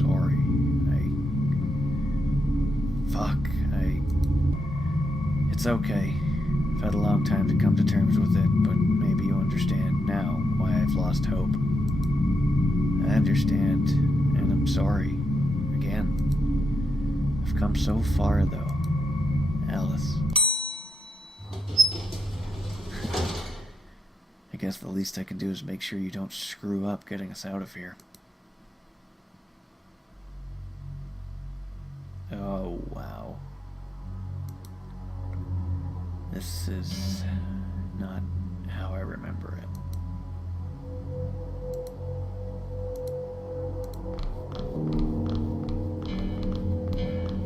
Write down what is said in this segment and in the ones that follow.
sorry. It's okay. I've had a long time to come to terms with it, but maybe you understand now why I've lost hope. I understand, and I'm sorry. Again. I've come so far, though. Alice. I guess the least I can do is make sure you don't screw up getting us out of here. Oh, wow. This is not how I remember it.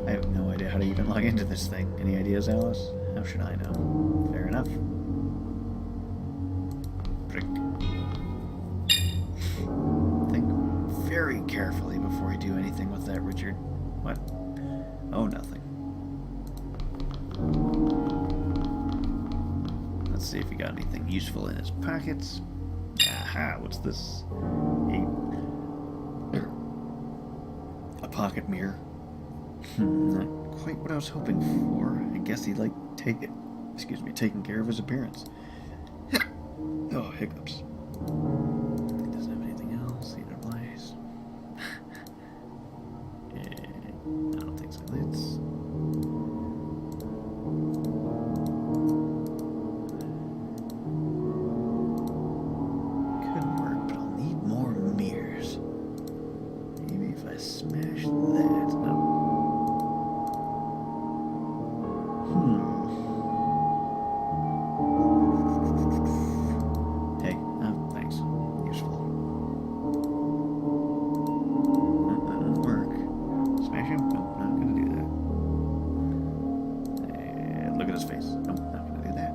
I have no idea how to even log into this thing. Any ideas, Alice? How should I know? Fair enough. Prick. Think very carefully before you do anything with that, Richard. What? Oh, nothing. Let's see if he got anything useful in his pockets. Aha, what's this? A pocket mirror. Not quite what I was hoping for. I guess he'd taking care of his appearance. Oh, hiccups. He doesn't have anything else. Either place. I don't think so. Let's... Could work, but I'll need more mirrors. Maybe if I smash that. No. Hey, thanks. Useful. That won't work. Smash him? Nope, not gonna do that. And look at his face. Nope, not gonna do that.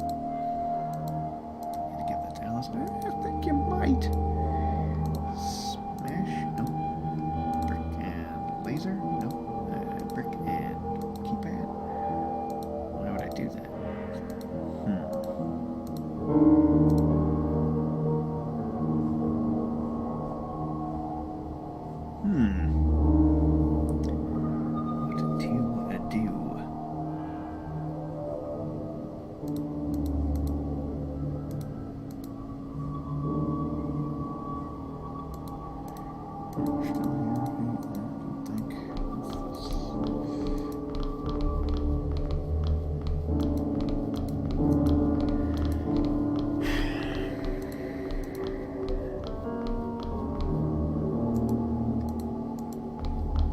Need to give that to Alice. I think you might. Smash? Nope. Brick and laser? Nope. Brick and keypad? Why would I do that? What do I do?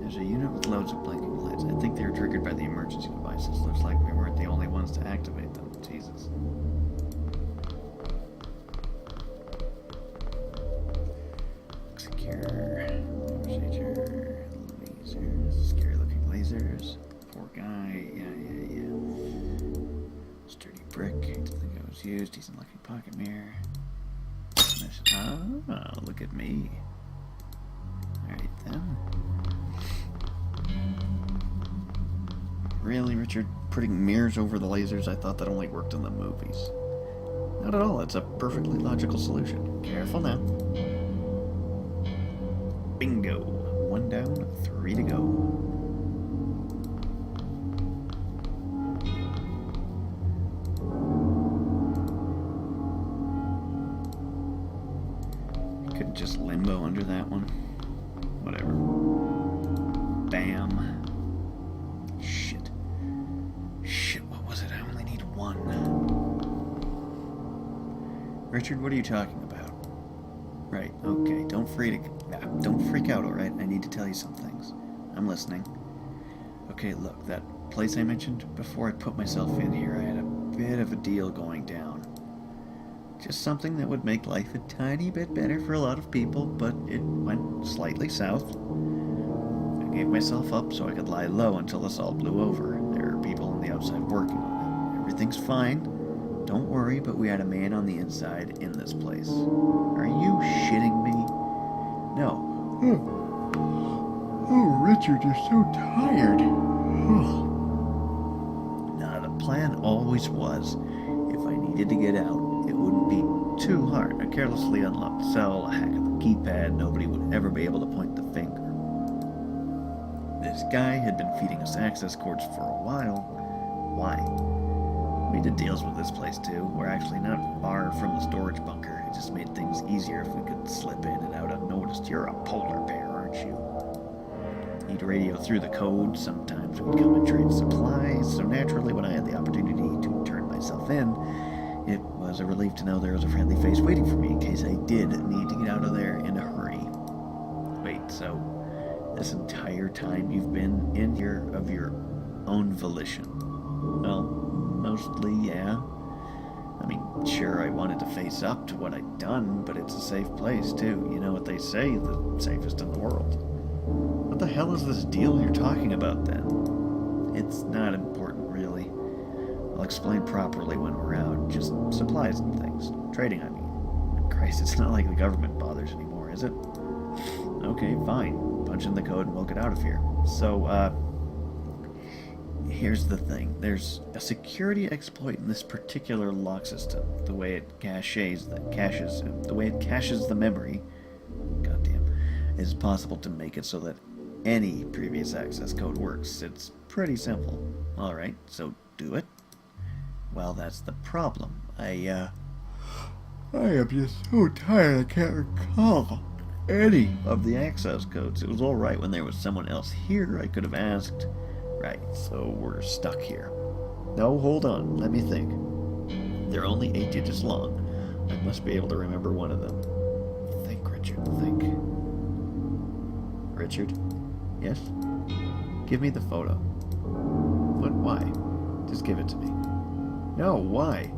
There's a unit with loads of blinking lights. I think they were triggered by the emergency devices. Looks like we weren't the only ones to activate them. Jesus. Secure. Procedure. Lasers. Scary looking lasers. Poor guy. Yeah. Sturdy brick. I don't think it was used. Decent looking pocket mirror. Oh, look at me. Alright then. Really, Richard? Putting mirrors over the lasers? I thought that only worked in the movies. Not at all. It's a perfectly logical solution. Careful now. Bingo. 1 down, 3 to go. Couldn't just limbo under that one. Whatever. Bam. Shit, what was it? I only need 1. Richard, what are you talking about? Right, okay, don't freak out, alright? I need to tell you some things. I'm listening. Okay, look, that place I mentioned, before I put myself in here, I had a bit of a deal going down. Just something that would make life a tiny bit better for a lot of people, but it went slightly south. I gave myself up so I could lie low until this all blew over. There are people on the outside working on it. Everything's fine. Don't worry, but we had a man on the inside in this place. Are you shitting me? No. Oh, Richard, you're so tired. Nah, the plan always was, if I needed to get out, it wouldn't be too hard. A carelessly unlocked cell, a hack of the keypad, nobody would ever be able to point the finger. This guy had been feeding us access codes for a while. Why? We did deals with this place too. We're actually not far from the storage bunker. It just made things easier if we could slip in and out unnoticed. You're a polar bear, aren't you? He'd radio through the code. Sometimes we'd come and trade supplies. So naturally, when I had the opportunity to turn myself in, it was a relief to know there was a friendly face waiting for me in case I did need to get out of there in a hurry. Wait, so this entire time you've been in here of your own volition? Well, mostly, yeah. I mean, sure, I wanted to face up to what I'd done, but it's a safe place, too. You know what they say, the safest in the world. What the hell is this deal you're talking about, then? It's not important, really. I'll explain properly when we're out. Just supplies and things. Trading, I mean. Christ, it's not like the government bothers anymore, is it? Okay, fine. Punch in the code and we'll get out of here. So, here's the thing. There's a security exploit in this particular lock system. The way it caches the memory, goddamn, is possible to make it so that any previous access code works. It's pretty simple. Alright, so do it. Well, that's the problem. I am just so tired I can't recall any of the access codes. It was alright when there was someone else here I could have asked. Right, so we're stuck here. No, hold on, let me think. They're only 8 digits long. I must be able to remember one of them. Think, Richard, think. Richard? Yes? Give me the photo. But why? Just give it to me. No, why?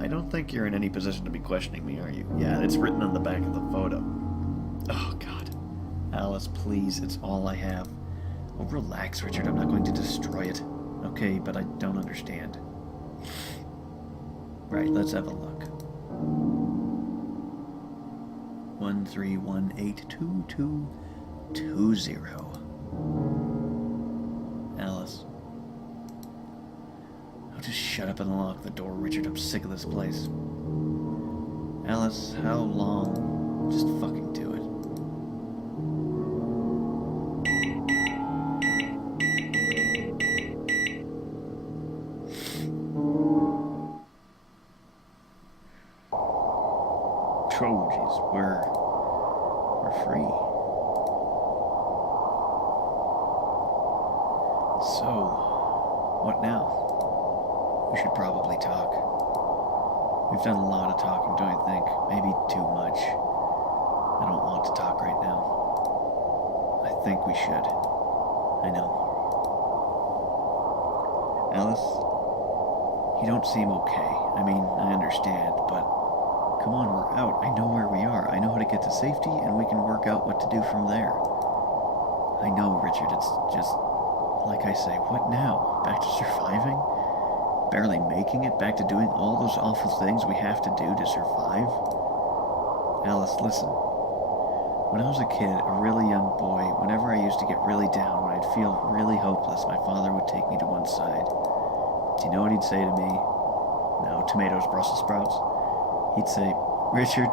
I don't think you're in any position to be questioning me, are you? Yeah, it's written on the back of the photo. Oh, God. Alice, please, it's all I have. Oh, relax, Richard. I'm not going to destroy it. Okay, but I don't understand. Right, let's have a look. 131822220. Alice. Oh, just shut up and lock the door, Richard. I'm sick of this place. Alice, how long? Just fucking do it. Oh, jeez, we're free. So, what now? We should probably talk. We've done a lot of talking, don't you think? Maybe too much. I don't want to talk right now. I think we should. I know. Alice, you don't seem okay. I mean, I understand, but come on, we're out. I know where we are. I know how to get to safety, and we can work out what to do from there. I know, Richard, it's just, like I say, what now? Back to surviving? Barely making it? Back to doing all those awful things we have to do to survive? Alice, listen. When I was a kid, a really young boy, whenever I used to get really down, when I'd feel really hopeless, my father would take me to one side. Do you know what he'd say to me? No, tomatoes, Brussels sprouts. He'd say, Richard,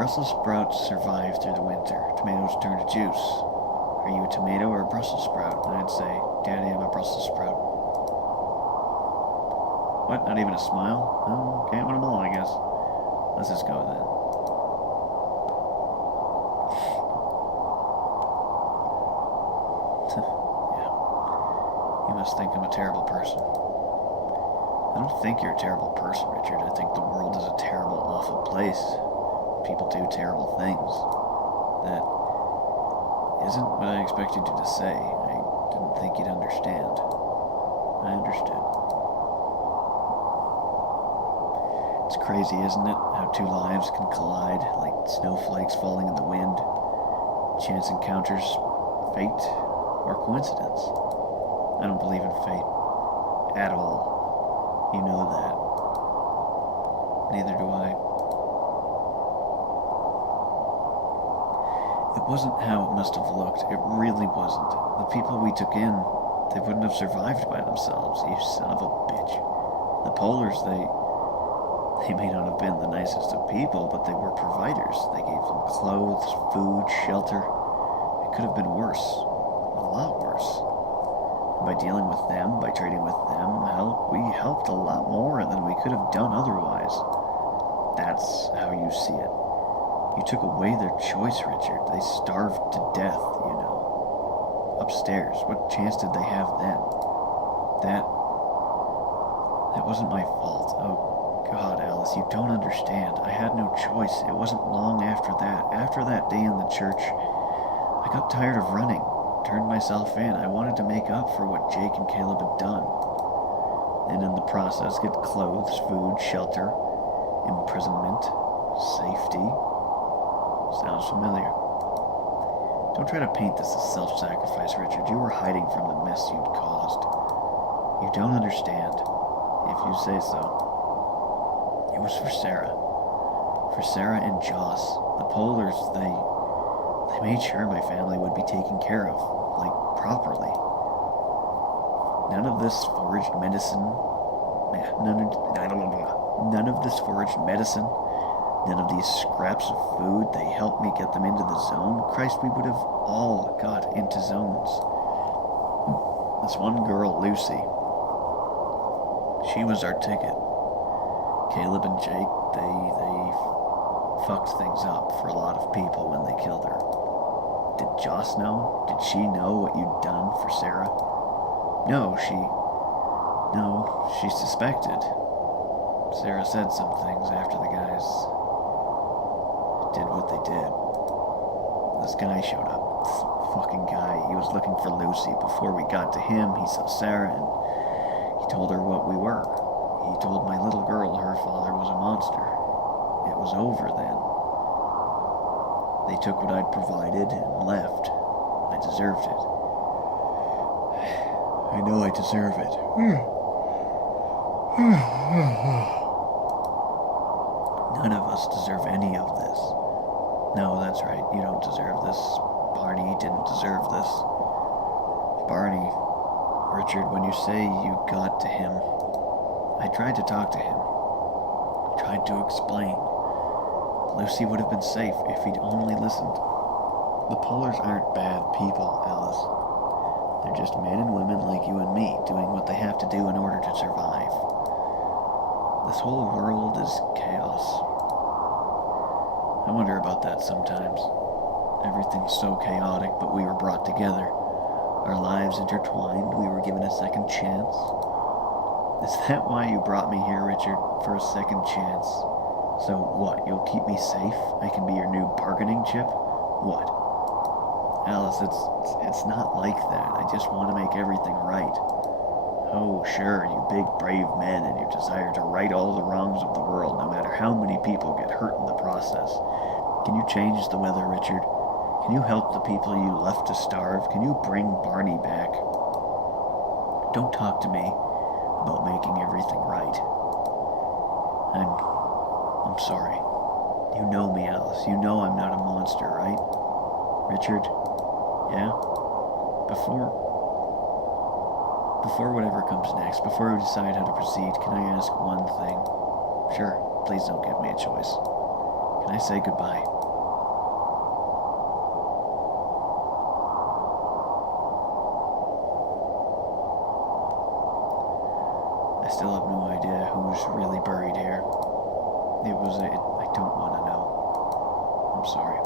Brussels sprouts survive through the winter. Tomatoes turn to juice. Are you a tomato or a Brussels sprout? And I'd say, Daddy, I'm a Brussels sprout. What? Not even a smile? Oh, can't win them all, I guess. Let's just go then. Yeah. You must think I'm a terrible person. I don't think you're a terrible person, Richard. I think the world is a terrible, awful place. People do terrible things. That isn't what I expected you to say. I didn't think you'd understand. I understood. It's crazy, isn't it? How two lives can collide like snowflakes falling in the wind. Chance encounters, fate, or coincidence. I don't believe in fate. At all. You know that. Neither do I. It wasn't how it must have looked. It really wasn't. The people we took in, they wouldn't have survived by themselves. You son of a bitch. The polars, They may not have been the nicest of people, but they were providers. They gave them clothes, food, shelter. It could have been worse. A lot worse. And by dealing with them, by trading with them, hell, we helped a lot more than we could have done otherwise. That's how you see it. You took away their choice, Richard. They starved to death, you know. Upstairs. What chance did they have then? That wasn't my fault. Oh, God, Alice, you don't understand. I had no choice. It wasn't long after that. After that day in the church, I got tired of running. Turned myself in. I wanted to make up for what Jake and Caleb had done. And in the process, get clothes, food, shelter, imprisonment, safety. Sounds familiar. Don't try to paint this as self-sacrifice, Richard. You were hiding from the mess you'd caused. You don't understand. If you say so. It was for Sarah. For Sarah and Joss. The Polars, they made sure my family would be taken care of, like, properly. None of this foraged medicine, none of this foraged medicine, none of these scraps of food, they helped me get them into the zone. Christ, we would have all got into zones. This one girl, Lucy, she was our ticket. Caleb and Jake, they fucked things up for a lot of people when they killed her. Did Joss know? Did she know what you'd done for Sarah? No, she suspected. Sarah said some things after the guys did what they did. This guy showed up. This fucking guy. He was looking for Lucy. Before we got to him, he saw Sarah and he told her what we were. He told my little girl her father was a monster. It was over then. They took what I'd provided and left. I deserved it. I know I deserve it. None of us deserve any of this. No, that's right. You don't deserve this. Barney didn't deserve this. Barney, Richard, when you say you got to him, I tried to talk to him. Tried to explain. Lucy would have been safe if he'd only listened. The Polars aren't bad people, Alice. They're just men and women like you and me, doing what they have to do in order to survive. This whole world is chaos. I wonder about that sometimes. Everything's so chaotic, but we were brought together. Our lives intertwined, we were given a second chance. Is that why you brought me here, Richard? For a second chance? So what, you'll keep me safe? I can be your new bargaining chip? What? Alice, it's not like that. I just want to make everything right. Oh, sure, you big brave men and your desire to right all the wrongs of the world, no matter how many people get hurt in the process. Can you change the weather, Richard? Can you help the people you left to starve? Can you bring Barney back? Don't talk to me about making everything right. I'm sorry. You know me, Alice. You know I'm not a monster, right? Richard? Yeah? Before whatever comes next, before we decide how to proceed, can I ask one thing? Sure, please don't give me a choice. Can I say goodbye? I still have no idea who's really buried here. I don't want to know. I'm sorry.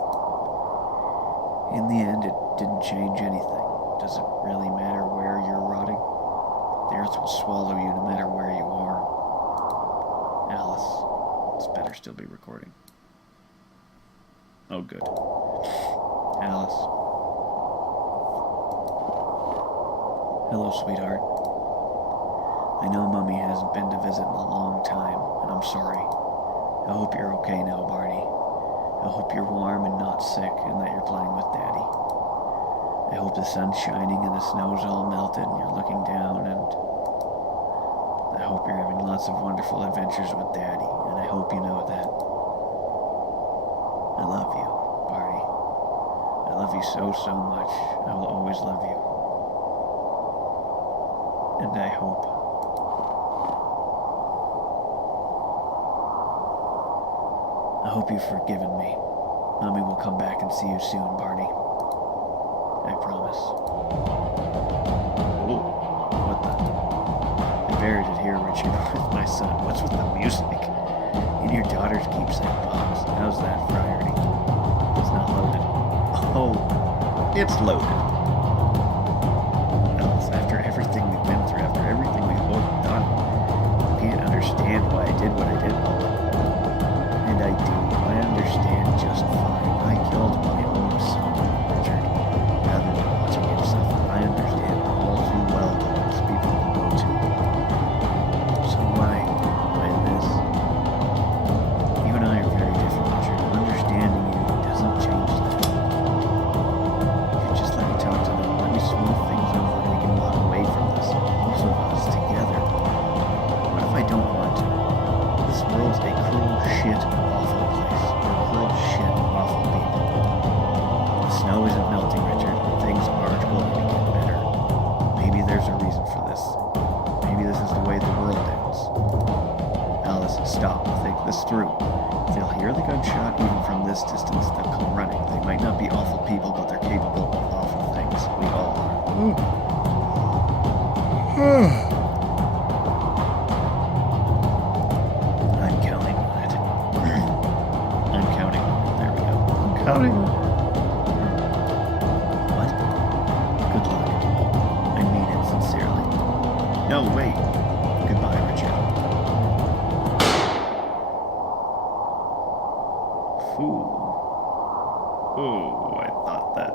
In the end, it didn't change anything. Does it really matter where you're rotting? The earth will swallow you no matter where you are. Alice, it's better still be recording. Oh, good. Alice. Hello, sweetheart. I know Mummy hasn't been to visit in a long time, and I'm sorry. I hope you're okay now, Barney. I hope you're warm and not sick, and that you're playing with Daddy. I hope the sun's shining and the snow's all melted and you're looking down, and I hope you're having lots of wonderful adventures with Daddy, and I hope you know that. I love you, Barney. I love you so, so much. I will always love you. And I hope I hope you've forgiven me. Mommy will come back and see you soon, Barney. I promise. Oh, what the? I buried it here, Richard, with my son. What's with the music? And your daughter's keepsake box. How's that, Friarty? It's not loaded. Oh, it's loaded. Alice, after everything we've been through, after everything we've both done, you can't understand why I did what I did. And I do. I understand just fine. I killed my own son, Richard, rather than watching him suffer. I understand all too well the lengths people will go to. So why this? You and I are very different, Richard. Understanding you doesn't change that. If you just let me talk to them, let me smooth things over, and we can walk away from this, both of us together. What if I don't want to? This world's a cruel, shit, awful place. We're cruel, shit, awful people. The snow isn't melting, Richard. Things aren't going to get better. Maybe there's a reason for this. Maybe this is the way the world ends. Alice, stop. Think this through. They'll hear the gunshot even from this distance. They'll come running. They might not be awful people, but they're capable of awful things. We all are. I'm counting on it. I'm counting on it. There we go. I'm counting on it. What? Good luck. I mean it sincerely. No, wait. Goodbye, Richard. Ooh. Oh, I thought that.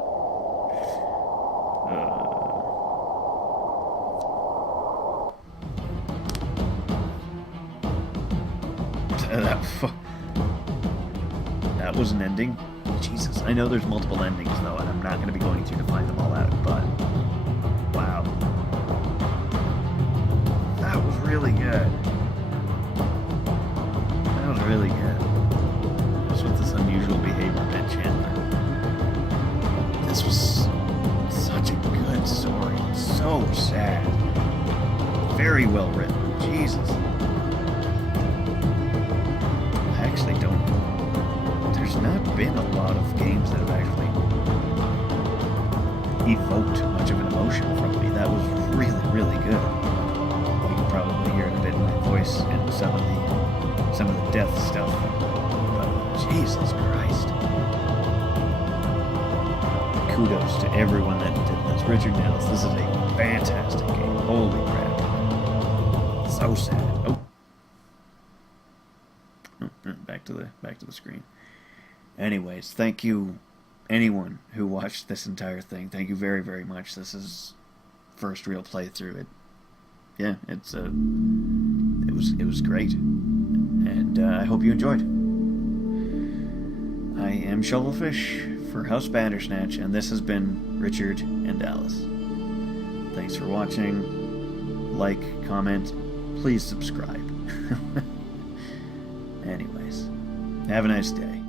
That was an ending. Jesus, I know there's multiple endings though, and I'm not going to be going through to find them all out, but wow. That was really good. That was really good. Just with this unusual behavior of Ben Chandler. This was such a good story. So sad. Very well written. Jesus. I actually don't... There's not been a lot of games that have actually evoked much of an emotion from me. That was really, really good. You can probably hear it a bit in my voice and some of the death stuff. But Jesus Christ. Kudos to everyone that did this. Richard Nellis, this is a fantastic game. Holy crap. So sad. Oh. Back to the screen. Anyways, thank you anyone who watched this entire thing. Thank you very, very much. This is first real playthrough. It was great. And I hope you enjoyed. I am Shovelfish for House Bandersnatch, and this has been Richard and Alice. Thanks for watching. Like, comment, please subscribe. Anyways, have a nice day.